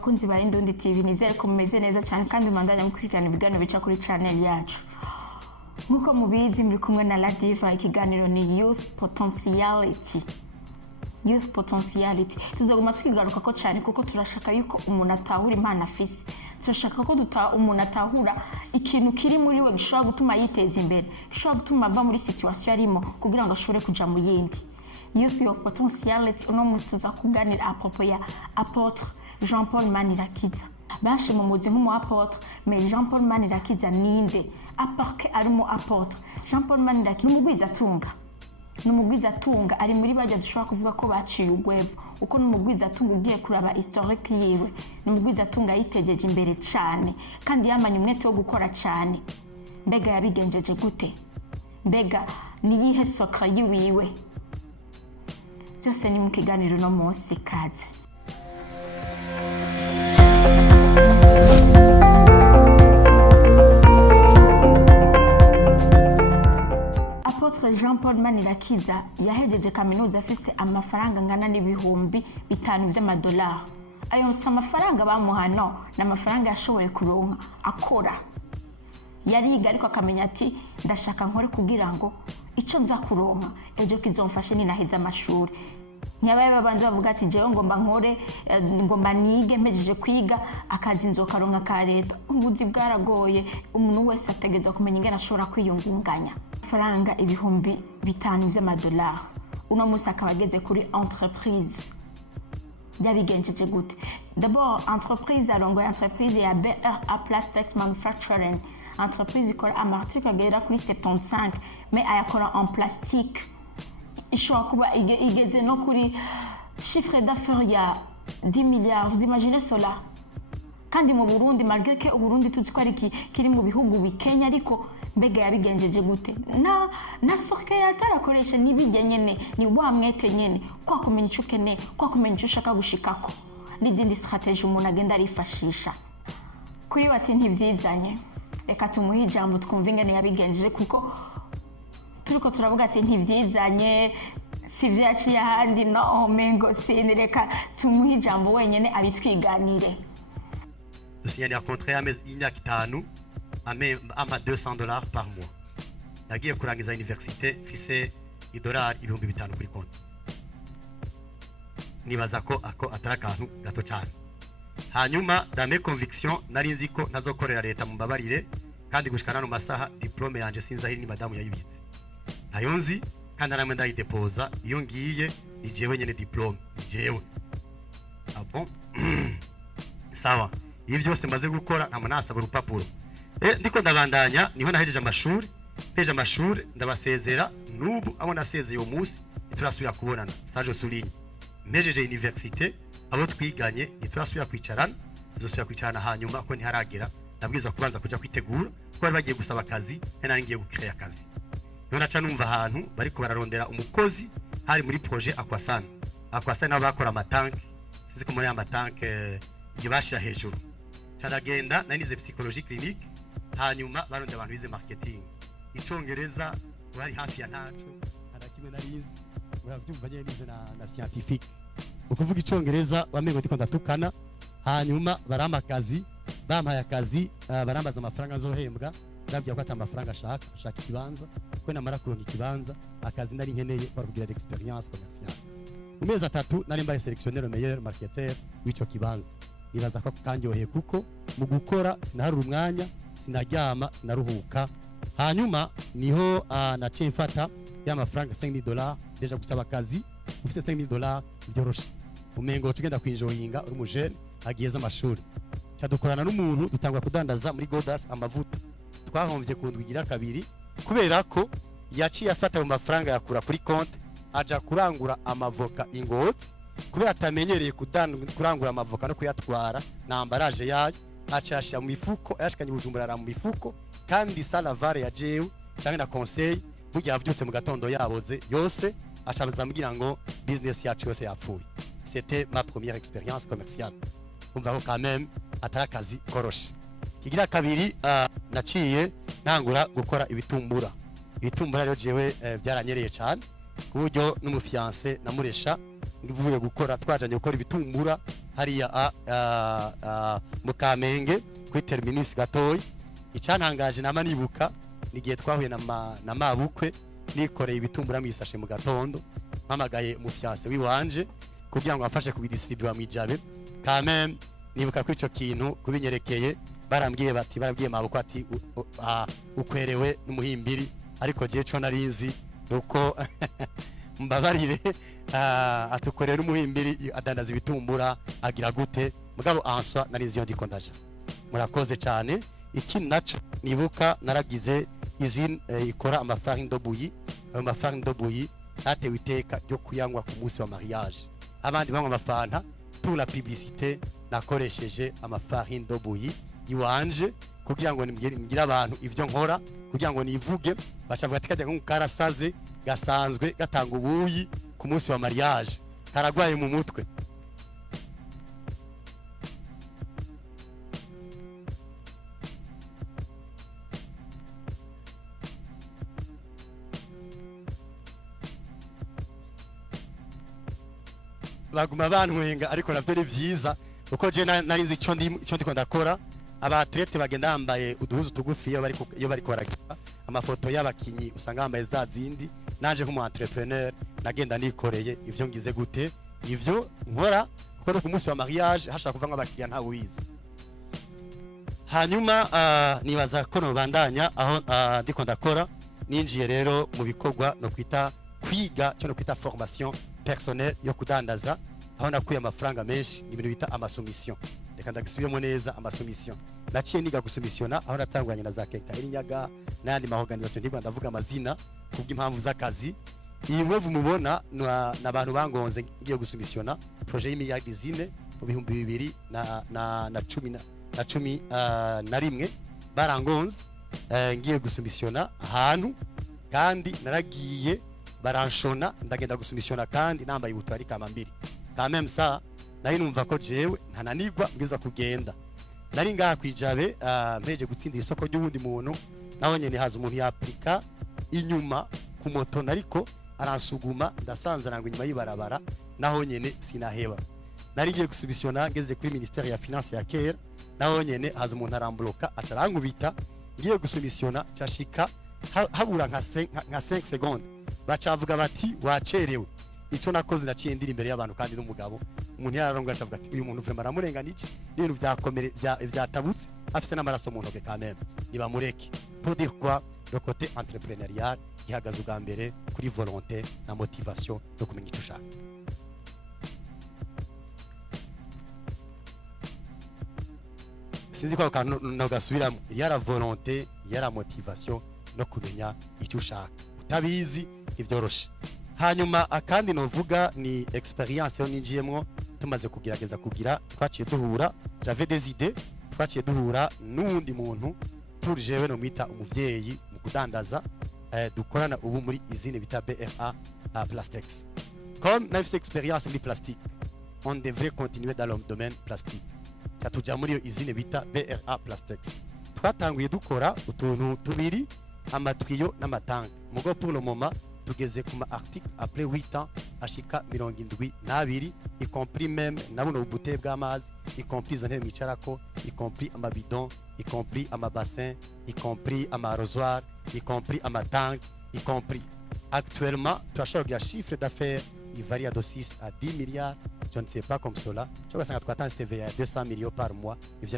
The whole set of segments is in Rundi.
bakunzi ba Indundi TV, nizere ko mumeze neza cyane kandi mandanya mukurikirana ibiganiro bica kuri channel yacu. Nkuko mubizi muri kumwe na La Diva, ikiganiro ni Youth Potentiality. Youth Potentiality. Tuzoguma twigaruka ko cyane kuko turashaka yuko umuntu atahura impano afise. Turashaka ko umuntu atahura ikintu kiri muri we gishobora gutuma yiteza imbere, gishobora gutuma ava muri situation arimo kugira ngo ashobore kuja mu yindi. Youth Potentiality uno munsi tuza kuganira apropos ya Apôtre Jean-Paul Manirakiza. Benshi mu muzi nk'umu apôtre, mais Jean-Paul Manirakiza ninde? Aparke arimo apôtre. Jean-Paul Manirakiza n'umugwizatunga ari muri bajya dushobora kuvuga ko baciye ugwebo. Uko n'umugwizatunga ugiye kuraba historique yiwe, n'umugwizatunga yitegeje imbere cyane kandi yamanye umwete wo gukora cyane. Mbega yabigenjeje gute? Mbega ni yihe secret yiwiwe? Byose ni mu kiganiro no munsi kaze. Apôtre Jean-Paul Manirakiza yahejeje kaminuza afise amafaranga ngana n'ibihumbi 5 by'amadolari. Ayo amafaranga bamuhano n'amafaranga yashoboye kuronka akora. Yariga ariko akamenya ati ndashaka nkore kugira ngo ico nza kuronka ejo kizomfashe ni naheza amashuri. Nyabaye babanje bavuga ati jewe ngomba nkore ngomba nige mpejeje kwiga akazi nzokaronka ka leta. Ubuzi bwaragoye, umuntu wese ategeza kumenya ingene ashobora kwiyungunganya. Faranga ibihumbi 5 by'amadolari. Uno musi akaba ageze kuri entreprise. Yabigenjeje gute? D'abord entreprise arongoye entreprise ya BRA Plastics Manufacturing. Entreprise ikora amarticle agera kuri 75 mais ayakora en plastique. Ishobora kuba igeze no kuri chiffre d'affaires ya 10 milliards. Vous imaginez cela? Kandi mu Burundi, malgré que Burundi tuzi ko ari kiri mu bihugu bikenya, ariko mbega yabigenjeje gute? Na sorke yatarakoresha nibijye nyene, ni wa mwete nyene kwa kumenya ico ukene, kwa kumenya ico ushaka gushikako, n'izindi strategie umuntu agenda arifashisha. Kuri bati ntivyizanye, reka tumuhe ijambo twumve ingene yabigenjeje kuko turiko turavuga ati ntivyizanye, sivyo yaciye ahandi, no mengo sini. Reka tumuhe ijambo wenyene abitwiganire. Signali a contrat y'imyaka 5 ama $200 par mois. Nagiye kurangiza université fise $5,000 kuri konti. Nibaza ko atari akantu gato cyane. Hanyuma dans mes convictions nari nzi ko ntazokorera leta mu mbabarire kandi gushikana no masaha diplome yanje sinzahiri ni madame yayibitse. Ayo nzi kandi naramwe ndayidepoza iyo ngiye ni jewe nyene diplome jewe. Ah bon? Sawa. Ibi byose maze gukora nta munasaba urupapuro. Ndiko ndabandanya niho nahejeje amashuri ndabasezera nubu abo nasezeye uwo munsi iturasubira kubonana stage souligne. Mpejeje université abo twiganye iturasubira kwicarana, tuzosubira kwicarana hanyuma ko ntiharagera nabwiza kubanza kuja kwitegura ko bari bagiye gusaba akazi nari ngiye gukreya akazi. None aca numva ahantu bariko bararondera umukozi hari muri projet Aquasan nabo bakora amatank, sizi ko muri amatank yibashira hejuru. Caragenda nanize psychologie clinique hanyuma baronde abantu bize marketing. Icongereza bari hafi ya ntaco arakimwe narize uravyumva nyene nize na scientifique. Ukuvuga icongereza bamengo ndiko ndatukana hanyuma baramakazi bampaye akazi barambaza amafaranga nzohembwa ndabya ko atamafaranga ashaka ikibanza ko namara kuronka ikibanza akazi nari nkeneye kwa kugira experience commerciale. Mu mezi 3 nari mbaye sélectionner le meilleur marketeur w'ico kibanza. Nibaza ko kanyoheye kuko mu gukora sinaharura umwanya, sinaryama, sinaruhuka. Hanyuma niho naciye mfata y'amafaranga $5,000 deja gusaba akazi ufite $5,000 byoroshe. Umengo tugenda kwinjoyinga uri mujene agiyeza amashuri. Cyadukorana n'umuntu dutangwa kudandaza muri Godas amavuta. Twahomvye kundwigira kabiri kubera ko yaciye afata mu mafaranga yakura kuri konti aja kurangura amavoka Ingozi. Kubera atamenyereye kurangura amavoka no kuyatwara na ambaraje yayo acashya mu mifuko yashikanye Bujumbura mu mifuko kandi salavare ya jewe cyangwa na conseil burya yavyutse mu gatondo yaboze yose acabaza mugira ngo business yacu yose yapfuye. C'était ma première expérience commerciale. Umva ko quand même atarakazi koroshe. Kigira kabiri naciye ntangura gukora ibitumbura rero jewe byaranyereye cyane kuburyo n'umufiance namuresha mvuye gukora twajanye gukora ibitumbura hariya mu Kamenge kuri terminus gatoyi. Icantangaje nama nibuka nigiye twahuye na mabukwe nikoreye ibitumbura mwisashe mu gatondo, mpamagaye umufyase wiwanje kugira ngo afashe kubidistribua mu Ijabe. Quand même nibuka ko ico kintu kubinyerekeye barambwiye mabukwe ati ukwerewe n'umuhimbiri, ariko je co narinzi uko mbabarire atukorera n'umuhimbiri adandaza ibitumbura agira gute, mugabo answa narinzi yo ndiko ndaja. Murakoze cyane. Iki naco nibuka naragize izine ikora amafarine de bouillie. Ayo mafarine de bouillie atewe iteka ryo kuyanywa ku munsi wa mariage. Abandi banywa amafanta pour la publicité nakoresheje amafarine de bouillie iwanje kugira ngo ngira abantu ivyo nkora, kugira ngo nivuge bacavuga ati kajya nk'ukarasaze gasanzwe gatanga ubuyi ku munsi wa mariage karagwaye mu mutwe. Baguma bantwenga, ariko navyo ni vyiza uko je narinzi ico ndiko ndakora. Abatlete bagenda bambaye uduhuzu tugufi iyo bari koragira amafoto y'abakinyi, usanga bambaye za zindi. Nanje nk'umu entrepreneur nagenda nikoreye ivyo ngize gute ivyo nkora, kuko no ku munsi wa mariage hashaka kuva nk'abakiriya nta wize. Hanyuma nibaza ko no bandanya aho ndiko ndakora. Ninjiye rero mu bikorwa no kwita kwiga cyo no kwita formation personnelle yo kudandaza, aho nakuye amafaranga menshi ibintu bita amasommission. Reka ndagisubiyemo neza amasommission. Naciye niga gusomisiona aho natangwanye na za Kenkairi Nyaga n'andi ma organisation ndigwa ndavuga amazina kubw'impamvu z'akazi. Iyi mwevu mubona n'abantu bangonze ngiye gusomisiona projet y'imiliyardi zine mu bihumbi 2011 barangonze ngiye gusomisiona ahantu, kandi naragiye baranshona ndagenda gusomisiona kandi nambaye ubuturari kamambiri. Quand même ça nari numva ko jewe ntananigwa ngiza kugenda. Nari ngaha kwijabe mpeje gutsinda isoko ry'ubundi muntu, naho nyene haza umuntu yaplika inyuma ku moto nariko aransuguma, ndasanza nango inyuma yibarabara, naho nyene sinaheba. Nari ngiye gusubisiona ngeze kuri ministère ya finance ya kera, naho nyene haza umuntu arambloka acarankubita. Ngiye gusubisiona cashika habura nka 5 secondes bacavuga bati wacerewe. Ico nakoze naciye ndiri imbere y'abantu kandi n'umugabo, umuntu yararonga acavuga ati uyu muntu vraiment aramurenganije, n'ibintu byakomere byatabutse afise n'amaraso mu ntoke. Quand même niba mureke pour dire quoi le côté entrepreneurial gihagaze ubwa mbere kuri volonté na motivation yo kumenya icyo ushaka. Sinzi ko kantu no gasubiramo, yara volonté yara motivation no kumenya icyo ushaka, utabizi ivyoroshe. Hanyuma akandi novuga ni experience yo ninjiyemwo tumaze kugerageza kugira, twaciye duhura j'avais des idées, twaciye duhura n'undi muntu pour jewe no mwita umuvyeyi mu kudandaza dukorana ubu muri izine bita BRA Plastex. Comme n'avise expérience muri plastique, on devrait continuer dans le domaine plastique. Cyatuja muri iyo izine bita BRA Plastex. Twatanguye dukora utuntu tubiri, amatwiyo n'amatank. Mugo pour le moment tugeze kuma article après 8 ans ashika 72, y compris même nabuno ubute bw'amazi, y compris izo ntebe mwicarako, y compris amabidon, y compris amabassin, y compris amarrosoir, y compris amatank, y compris. Actuellement, tu as un chiffre d'affaires, il varie de 6 à 10 milliards, je ne sais pas comme cela. Je vois que tu as TVA 200 millions par mois, et je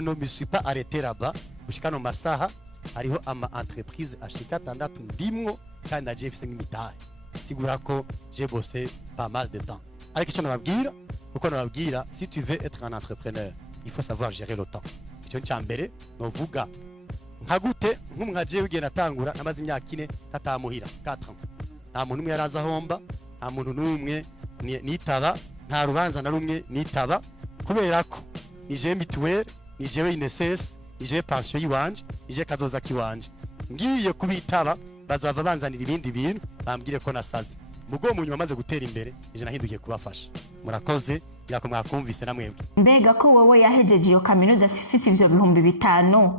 ne me suis pas arrêté là-bas, jusqu'à nos massaha. Hariho ama entreprise ashika 6 ndimwo kandi naje mfise nk'imitahe, sigura ko j'ai bossé pas mal de temps. Ariko icyo nababwira uko nababwira, si tu veux être un entrepreneur il faut savoir gérer le temps. Icyo cyambere novuga nka gute nk'umwaje wigenda atangura namaze imyaka 4 tatamuhira 4 ans, nta muntu umwe yaraza homba, nta muntu n'umwe nitaba, nta rubanza na rumwe nitaba, kubera ko nije mituelle, nije INSS, nije pension yiwanje, nije kazoza kiwanje. Ngiye kubitaba bazava banzanira ibindi bintu bambwire ko nasaze. Mugo mu nyuma maze gutera imbere nije nahindukiye kubafasha. Murakoze birako mwakumvise namwebwe. Mbega ko wowe yahejeje iyo kaminuza sifisi ivyo 500,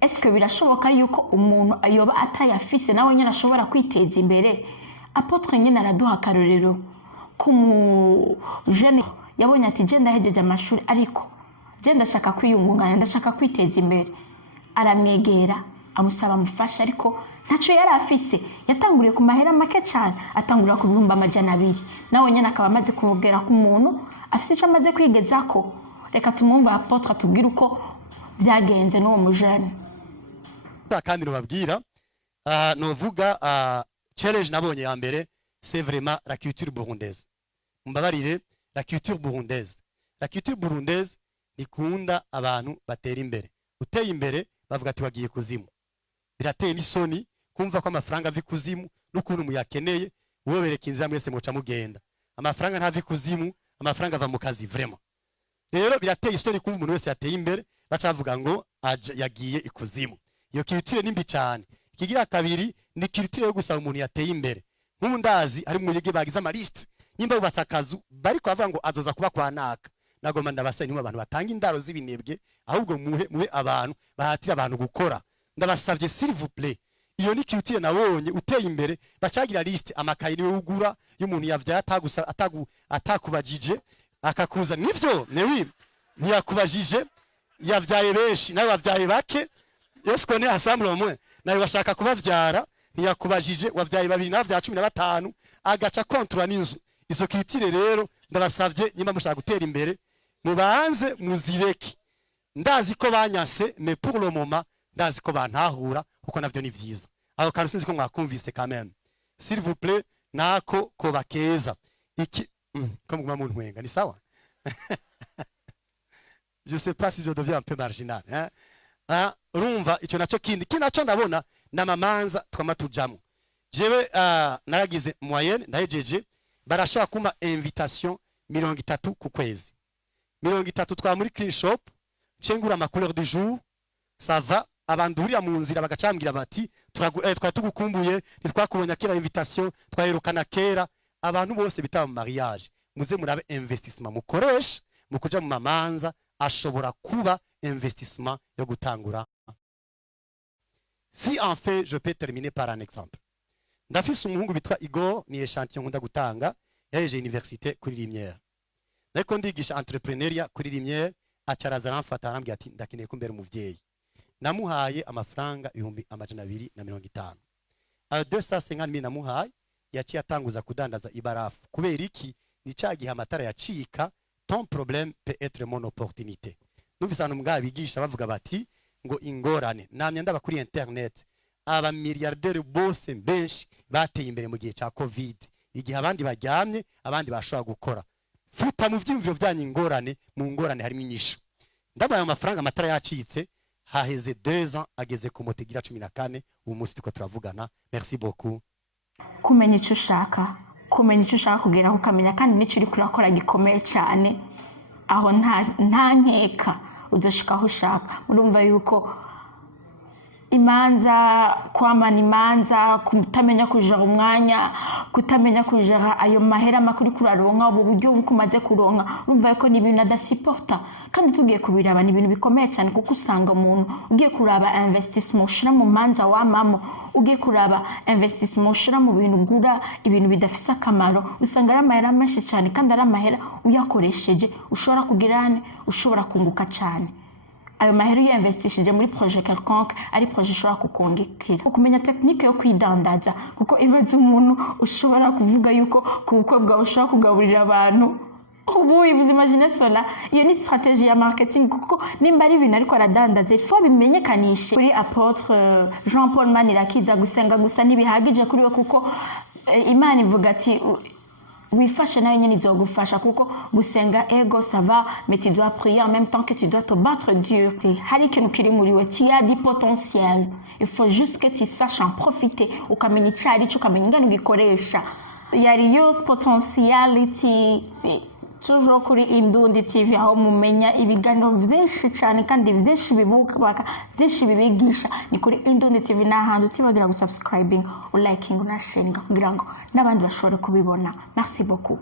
est-ce que birashoboka yuko umuntu ayoba atayafise nawe nyine ashobora kwiteza imbere Apotre nyine araduha akarorero k'umujene yabonye ati je ndahejeje amashuri ariko je ndashaka kwiyungunganya, ndashaka kwiteza imbere. Aramwegera amusaba amufasha ariko ntaco yari afise, yatanguriye ku mahera make cyane, atangurira ku bihumbi 200. Nawe nyine akaba amaze kumubwira ko umuntu afise ico amaze kwigezako. Reka tumwumve Apotre atubwira uko byagenze n'uwo mujene. Kandi nobabwira novuga challenge nabonye ya mbere, c'est vraiment la culture burundaise. Mbabarire, la culture burundaise. La culture burundaise ikunda abantu batera imbere. Uteye imbere bavuga ati wagiye kuzimu. Birateye n'isoni kumva ko amafaranga avi kuzimu n'ukuntu muyakeneye, wowe bereka inzira mwese muca mugenda. Amafaranga ntavi kuzimu, amafaranga ava mu kazi vraiment. Rero birateye isoni kumva umuntu wese yateye imbere bacavuga ngo yagiye ikuzimu. Iyo culture nimbi cyane. Ikigira kabiri ni culture yo gusaba umuntu yateye imbere. Nk'umundazi ari mu yige bagize ama list. Nyimba ubatse akazu bariko bavuga ngo azoza kuba kwa naka. Nagoma ndabasaba nyuma abantu batanga indaro z'ibinebwe, ahubwo muhe abantu bahatira abantu gukora. Ndabasavye s'il vous plaît. Iyo ni culture nabonye uteye imbere bacagira list amakayi niwe ugura y'umuntu yavya atakubajije akakuza nivyo newi ntiyakubajije yavyaye benshi nawe wavyaye bake. Yesu ko ne assemble moins nawe bashaka kubavyara ntiyakubajije wavyaye 2 na vya 15 agaca kontra n'inzu. Izo culture rero ndabasavye nyuma mushaka gutera imbere mubanze muzireke. Ndazi ko banyase mais pour le moment ndazi ko bantahura kuko navyo ni vyiza. Aho kandi sinzi ko mwakumvise quand même. S'il vous plaît nako ko bakeza. Iki comme moi muntu wenga ni sawa. Je sais pas si je deviens un peu marginal hein. Urumva icyo naco kinaco ndabona namamanza twamatujamo. Jewe naragize moyenne ndahejeje barashobora kuma invitation 30 ku kwezi. 30 twa muri clean shop cengura ma couleur du jour ça va abandurira mu nzira bagacambira bati tugukumbuye nitwakubonye kera invitation twaherukana kera. Abantu bose bitaba mu mariage muze murabe investissement mukoresha mukuja mu mamanza ashobora kuba investissement yo gutangura. Si en fait je peux terminer par un exemple. Ndafise umuhungu bitwa Igor ni echantillon nkunda gutanga yaje université kuri Limière. Nako ndigisha entrepreneuria kuri Limière acaraza ramfata arambye ati ndakeneye kumbera umuvyeyi. Namuhaye amafaranga 250. Ayo 250,000 namuhaye yaciye atanguza kudandaza ibarafu. Kubera iki ni cagihe amatara yacika, ton problème peut être mon opportunité. Numvise abantu mbwa bigisha bavuga bati ngo ingorane namye ndaba kuri internet aba milliardaire bose benshi bateye imbere mu gihe ca covid, igihe abandi baryamye abandi bashobora gukora. Futa mu vyimviro byanyu ingorane, mu ngorane harimo inyishu. Ndabaye amafaranga amatara yacitse haheze 2 ans ageze ku motegira 14 ubu munsi tuko turavugana. Merci beaucoup. Kumenya icyo ushaka, kumenya icyo ushaka kugeraho ukamenya kandi n'icyo uri kurakora gikomeye cyane, aho nta nkeka uzoshika aho ushaka. Murumva yuko imanza kwamana imanza, kutamenya kujara umwanya, kutamenya kujara ayo mahera makuru kuraronka ubu buryo bukumaze kuronka, urumva yuko ni ibintu adasiporta. Kandi tugiye kubiraba ni ibintu bikomeye cyane kuko usanga umuntu ugiye kuraba investissement ushira mu manza wamamo, ugiye kuraba investissement ushira mu bintu gura ibintu bidafise akamaro, usanga ari amahera menshi cyane kandi ari amahera uyakoresheje ushobora kugirane, ushobora kunguka cyane. Ayo mahera iyo investishije muri projet quelconque ari projet ushobora kukongekera. Ukumenya technique yo kwidandaza kuko ibaze umuntu ushobora kuvuga yuko ku bukwe bwawe ushobora kugaburira abantu. Ubu vous imaginez cela, iyo ni stratégie ya marketing kuko nimba ari ibintu ariko aradandaza faut bimenyekanishe. Kuri Apotre Jean Paul Manirakiza gusenga gusa ntibihagije kuri we kuko Imana ivuga ati wifashe nayo nyene izogufasha kuko gusenga ego ça va mais tu dois prier en même temps que tu dois te battre dur. Hari ikintu kiri muri we, tu as du potentiel, il faut juste que tu saches en profiter ukamenya icari cyo ukamenya ingano gikoresha. Yari youth potentiality toujours kuri Indundi TV aho mumenya ibiganiro byinshi cyane kandi byinshi bibukaka byinshi bibigisha. Ni kuri Indundi TV n'ahandi utibagira gusubscribing, liking na sharing kugira ngo n'abandi bashobore kubibona. Merci beaucoup.